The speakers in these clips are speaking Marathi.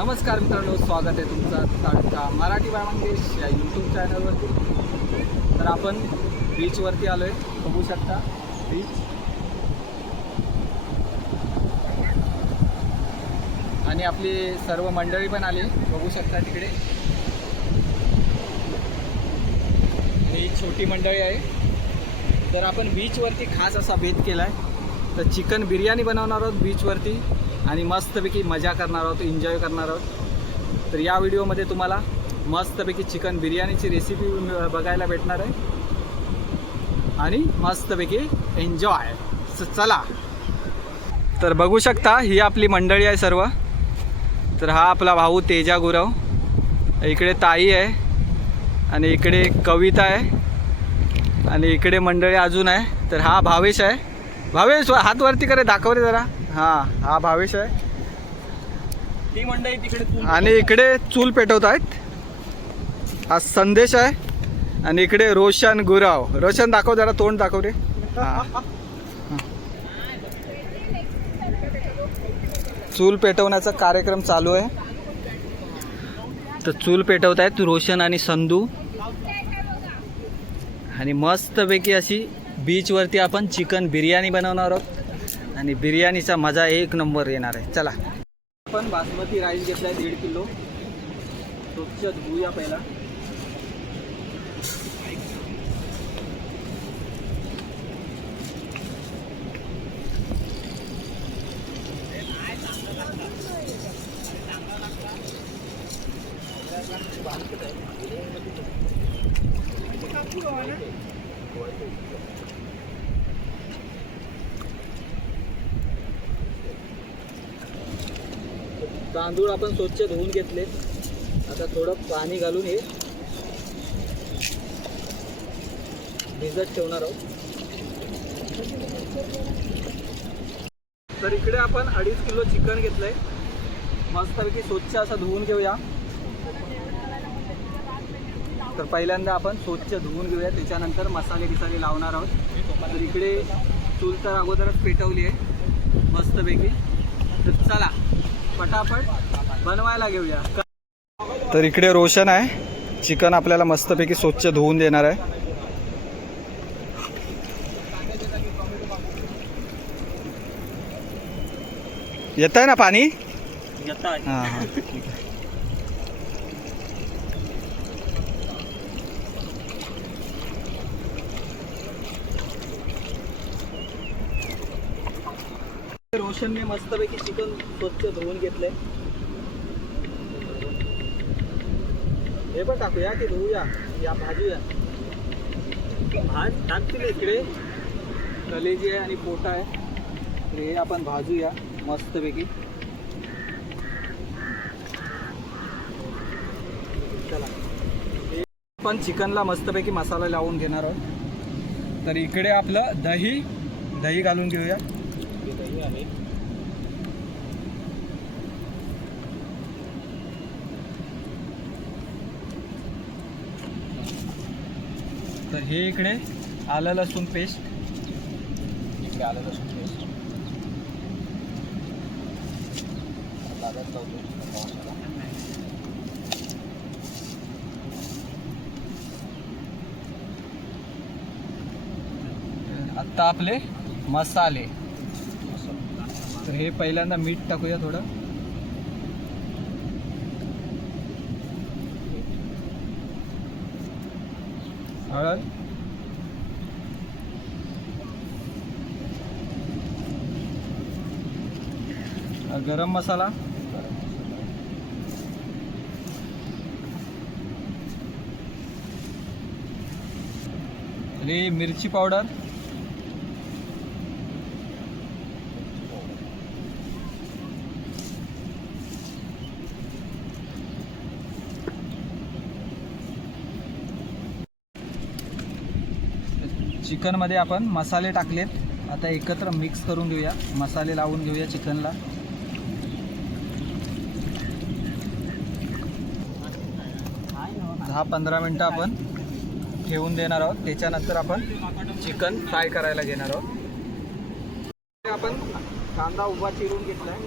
नमस्कार मित्रांनो, स्वागत आहे तुमचं तडका मराठी बाय मंगेश या यूट्यूब चॅनलवरती. तर आपण बीचवरती आलो आहे, बघू शकता बीच. आणि आपली सर्व मंडळी पण आली, बघू शकता तिकडे. ही छोटी मंडळी आहे. तर आपण बीचवरती खास असा बेत केला आहे. तर चिकन बिर्याणी बनवणार आहोत बीचवरती आणि मस्तपैकी मजा करणार आहोत, एन्जॉय करणार आहोत. तर या व्हिडिओमध्ये तुम्हाला मस्तपैकी चिकन बिर्याणीची रेसिपी बघायला भेटणार आहे आणि मस्तपैकी एन्जॉय. चला, तर बघू शकता ही आपली मंडळी आहे सर्व. तर हा आपला भाऊ तेजा गुरव, इकडे ताई आहे आणि इकडे कविता आहे आणि इकडे मंडळी अजून आहे. तर हा भावेश आहे. भावेश हात वरती करे, दाखव रे जरा. हा भावेश आहे. ती मंडळी तिकडे आणि इकडे चूल पेटवत आहेत. हा संदेश आहे आणि इकडे रोशन गुराव. रोशन दाखव जरा, तोंड दाखव रे. चूल पेटवण्याचा कार्यक्रम चालू आहे. तर चूल पेटवत आहेत रोशन आणि संधू. आणि मस्तपैकी अशी बीचवरती आपण चिकन बिर्याणी बनवणार आहोत आणि बिर्याणीचा मजा एक नंबर येणार आहे. चला, आपण बासमती राईस घेतलाय 1.5 किलो. स्वच्छ धुवूया पहिला. तांदूळ आपण स्वच्छ धुवून घेतले. आता थोडं पाणी घालून हे भिजत ठेवणार आहोत. तर इकडे आपण 2.5 किलो चिकन घेतलंय. मस्तपैकी स्वच्छ असं धुवून घेऊया. तर पहिल्यांदा आपण स्वच्छ धुवून घेऊया, त्याच्यानंतर मसाले बिसाले लावणार आहोत. तर इकडे चूल तर अगोदरच पेटवली आहे मस्तपैकी. तर चला फटाफट बनवायला घेऊया. तर इकडे रोशन आहे, चिकन आपल्याला मस्तपैकी स्वच्छ धुवून देणार आहे. येत आहे ना पाणी? हां हां, ठीक आहे. रोशनने मस्तपैकी चिकन स्वच्छ धुवून घेतलंय. हे पण टाकूया की धुवूया, या भाजूया. टाकतील इकडे कलेजी आहे आणि पोटा आहे. तर हे आपण भाजूया मस्तपैकी. चला, आपण चिकनला मस्तपैकी मसाला लावून घेणार आहोत. तर इकडे आपलं दही घालून घेऊया. आहे तर हे इकडे आलं लसूण पेस्ट. इकडे आलं लसूण पेस्ट आता आपले मसाले. तर हे पहिल्यांदा मीठ टाकूया थोडं. हळद, गरम मसाला, आणि मिरची पावडर, चिकनमध्ये आपण मसाले टाकलेत. आता एकत्र मिक्स करून घेऊया, मसाले लावून घेऊया चिकनला. 10-15 मिनटं आपण ठेवून देणार आहोत. त्याच्यानंतर आपण चिकन फ्राय करायला घेणार आहोत. आपण कांदा उभा चिरून घेतलाय.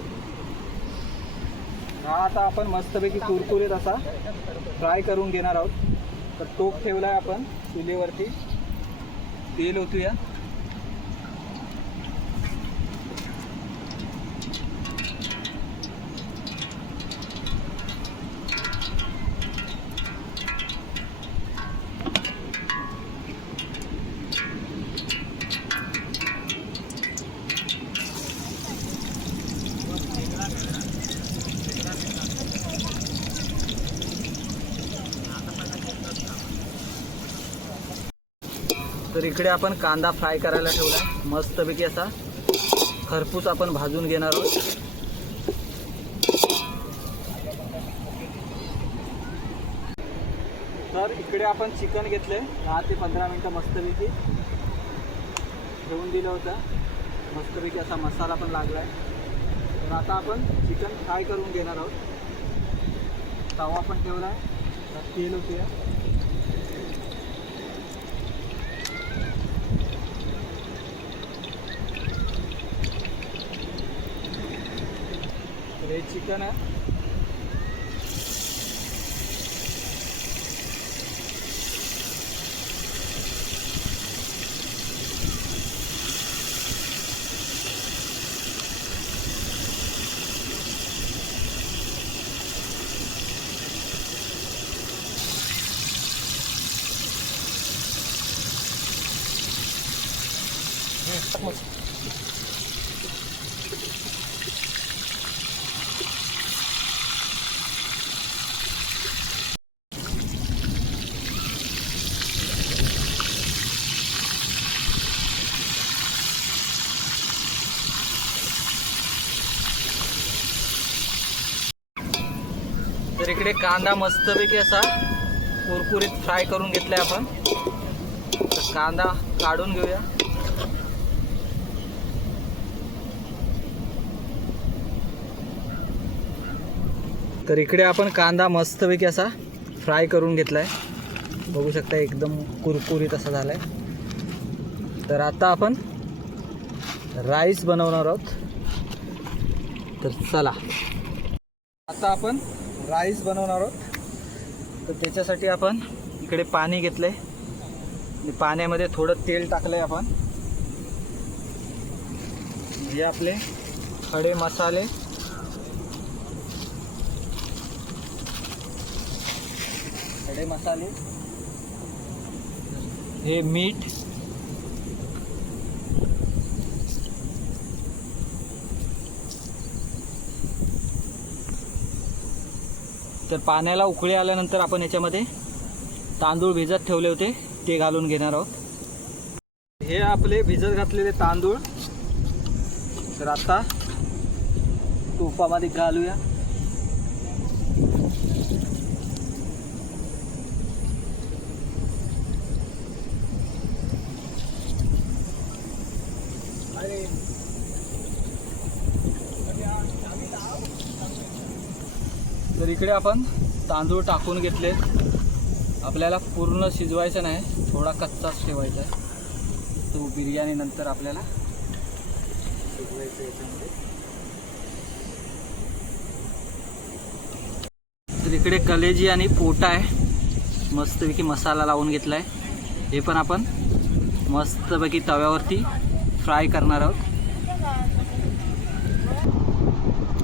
हा आता आपण मस्तपैकी कुरकुरीत असा फ्राय करून घेणार आहोत. तर टोप ठेवला आहे आपण चुलीवरती. तेल ओतूया. तर इकडे आपण कांदा फ्राय करायला ठेवला आहे. मस्तपैकी असा खरपूस आपण भाजून घेणार आहोत. तर इकडे आपण चिकन घेतले 10 ते 15 मिनटं मस्तपैकी ठेवून दिलं होतं. मस्तपैकी असा मसाला पण लागला आहे. तर आता आपण चिकन फ्राय करून घेणार आहोत. तवा पण ठेवला आहे. तेल होते. हे चिकन आहे. तर इकडे कांदा मस्तपैकी असा कुरकुरीत फ्राय करून घेतलाय आपण. तर कांदा काढून घेऊया. तर इकडे आपण कांदा मस्तपैकी असा फ्राय करून घेतलाय. बघू शकता एकदम कुरकुरीत असा झालाय. तर आता आपण राईस बनवणार आहोत. तर चला आता आपण राईस बनवणार आहोत. तर त्याच्यासाठी आपण इकडे पाणी घेतलंय. पाण्यामध्ये थोडं तेल टाकलंय आपण. हे आपले खडे मसाले, हे मीठ, तर पाण्याला उकळी आल्यानंतर आपण याच्यामध्ये तांदूळ भिजत ठेवले होते ते घालून घेणार आहोत. हे आपले भिजत घातलेले तांदूळ तर आता तुपामध्ये घालूया. तर इकडे आपण तांदूळ टाकून घेतले. आपल्याला पूर्ण शिजवायचं नाही, थोडा कच्चाच ठेवायचा आहे. तो बिर्याणी नंतर आपल्याला शिजवायचं याच्यामध्ये. तर इकडे कलेजी आणि पोटा आहे. मस्तपैकी मसाला लावून घेतला आहे. हे पण आपण मस्तपैकी तव्यावरती फ्राय करणार आहोत.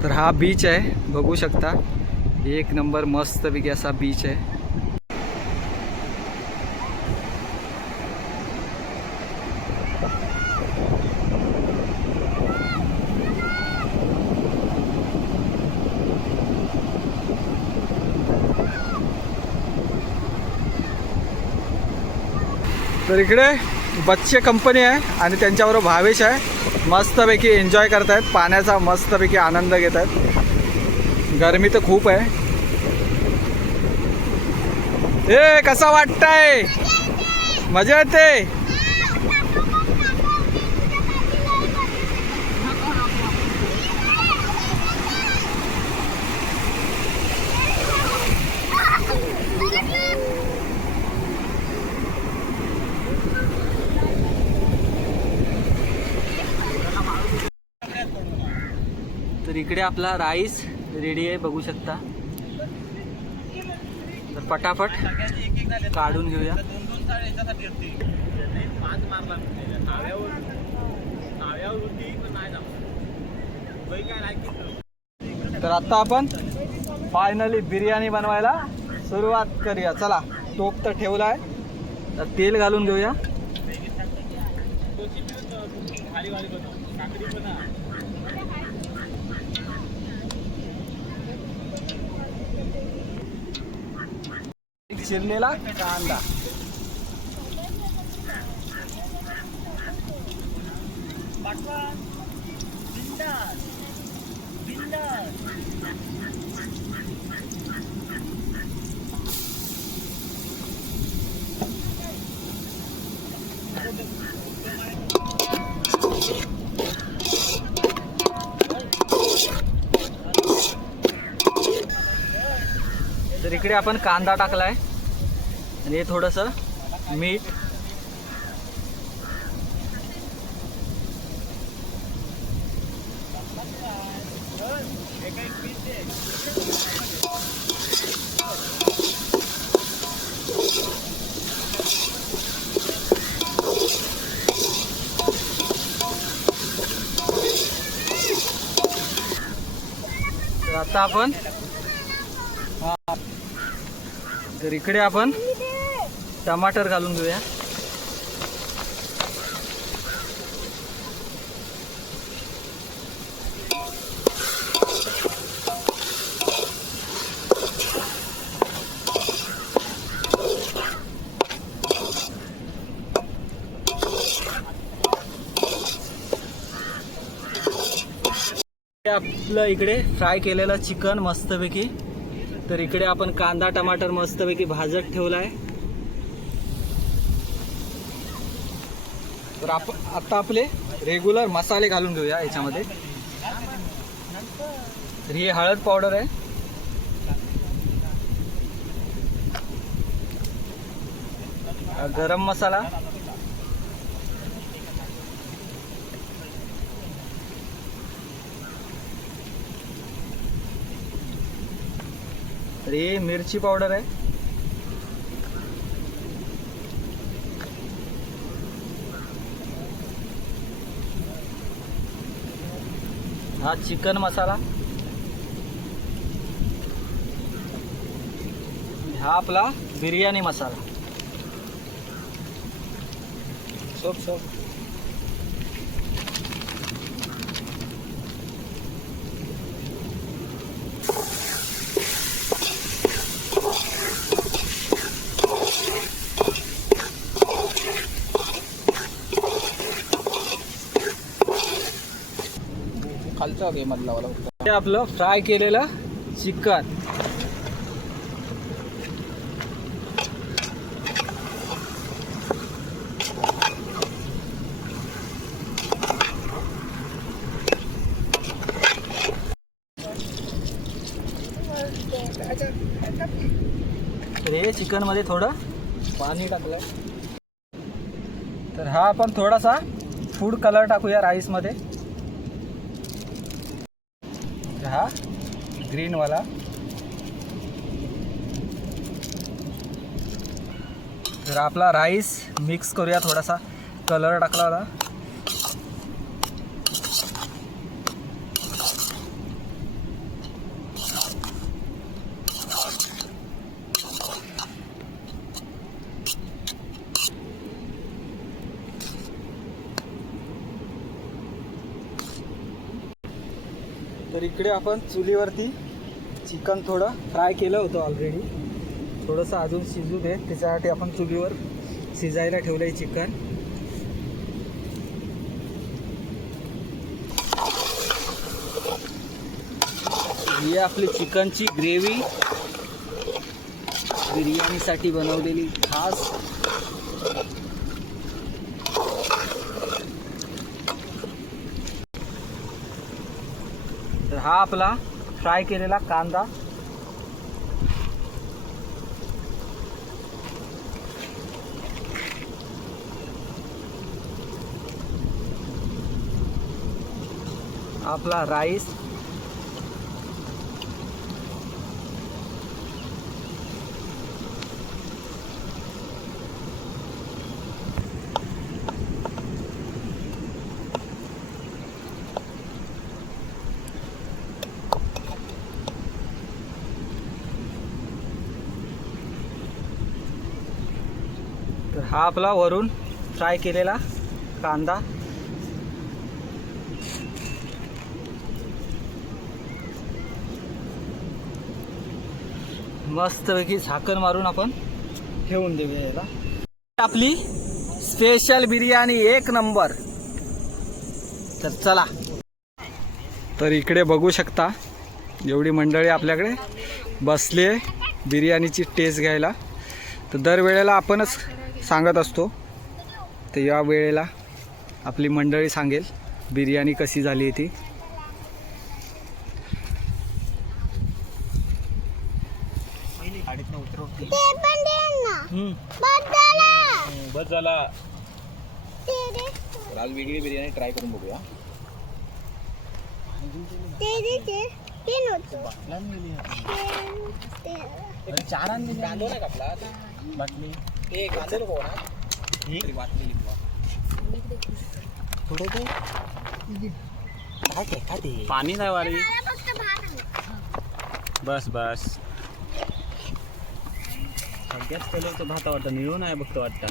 तर हा बीच आहे, बघू शकता. एक नंबर मस्तपैकी असा बीच आहे. तर इकडे बच्चे कंपनी आहे आणि त्यांच्याबरोबर भावेश आहे. मस्तपैकी एन्जॉय करतायत, पाण्याचा मस्तपैकी आनंद घेत आहेत. गरमी तर खूप आहे. ए कसा वाटतंय? मजा येते. तर इकडे आपला राईस रेडी आहे बघू शकता. तर पटापट काढून घेऊया. 2-2 थाळी याच्यासाठी होती. 5 मारला नाव्यावर होती पण नाही जमलं. काय नाही. तर आता आपण फायनली बिर्याणी बनवायला सुरुवात करूया. चला, टोप तर ठेवला आहे, तर तेल घालून घेऊया. एक चिरलेला कांदा, तर इकडे आपण कांदा टाकलाय आणि हे थोडंसं मीठ, तर आता आपण तर इकडे आपण टमाटर घालून घेऊया. आपलं इकडे फ्राय केलेलं चिकन मस्तपैकी. तर इकडे आपण कांदा टमाटर मस्तपैकी भाजत ठेवलाय. तर आता आपले रेग्युलर मसाले घालून घेऊया याच्यामध्ये. तर ही हळद पावडर आहे, गरम मसाला, तर हे मिरची पावडर आहे, हा चिकन मसाला, हा आपला बिर्याणी मसाला. सोप खालचा मधला वाला. हे आपलं फ्राय केलेलं चिकन. तर हे चिकन मध्ये थोडं पाणी टाकलंय. तर हा आपण थोडासा फूड कलर टाकूया राईस मध्ये. हा ग्रीन वाला. तर आपला राईस मिक्स करूया. थोडासा कलर टाकला होता. तर इकडे आपण चुलीवरती चिकन थोडं फ्राय केलं होतं ऑलरेडी. थोडंसं अजून शिजू दे, त्याच्यासाठी आपण चुलीवर शिजायला ठेवलं आहे चिकन. ही आपली चिकनची ग्रेव्ही बिर्याणीसाठी बनवलेली खास. तर हा आपला फ्राय केलेला कांदा, आपला राईस, हा आपला वरून फ्राय केलेला कांदा. मस्तपैकी झाकण मारून आपण ठेवून देऊया याला. आपली स्पेशल बिर्याणी एक नंबर. तर चला. तर इकडे बघू शकता एवढी मंडळी आपल्याकडे बसली आहे बिर्याणीची टेस्ट घ्यायला. तर दरवेळेला आपणच सांगत असतो, तर या वेळेला आपली मंडळी सांगेल बिर्याणी कशी झाली आहे ती. बस झाला. आज वेगळी बिर्याणी ट्राय करून बघूया. चार कांदो नाही कापला बाटली ते कांदे नको ना बाटली थोडं पाणी नाही वारी. बस बस सगळ्यात पहिलं तर भाता वाटतं मिळून आहे बघतो वाटतं.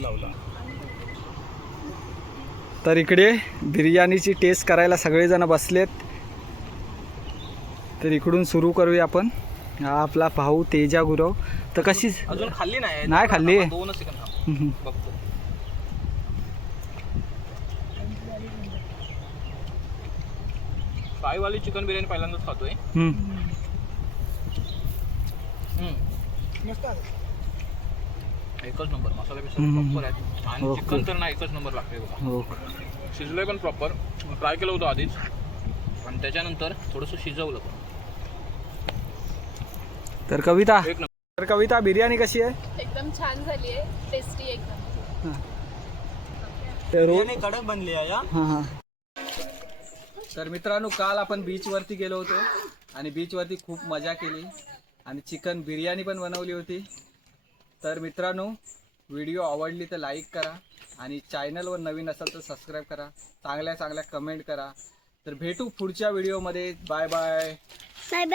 लावला. तर इकडे बिर्याणीची टेस्ट करायला सगळेजण बसलेत. तर इकडून सुरू करूया आपण. हा आपला भाऊ तेजा गुरव. तर कशी अजून खाल्ली नाही. नाही खाल्ली. 2 सेकंद बघतो. फ्रायवाली चिकन बिर्याणी पहिल्यांदाच खातोय. एकच नंबर. मसाला प्रॉपर आहे आणि चिकन तर नाही एकच नंबर लागतंय बघा. शिजलंय पण प्रॉपर. फ्राय केलं होतं आधीच आणि त्याच्यानंतर थोडंसं शिजवलं. तर कविता, एक नंबर. तर कविता बिर्याणी कशी आहे? एकदम छान झाली आहे. टेस्टी एकदम. बिर्याणी कडक बनली आहे. हां. तर मित्रांनो, काल आपण बीचवरती गेलो होतो आणि बीचवरती खूप मजा केली आणि चिकन बिर्याणी पण बनवली होती. तर मित्रांनो, व्हिडिओ आवडली तर लाईक करा आणि चॅनलवर नवीन असाल तर सबस्क्राईब करा. चांगल्या चांगल्या कमेंट करा. तर भेटू पुढच्या व्हिडिओमध्ये. Bye bye.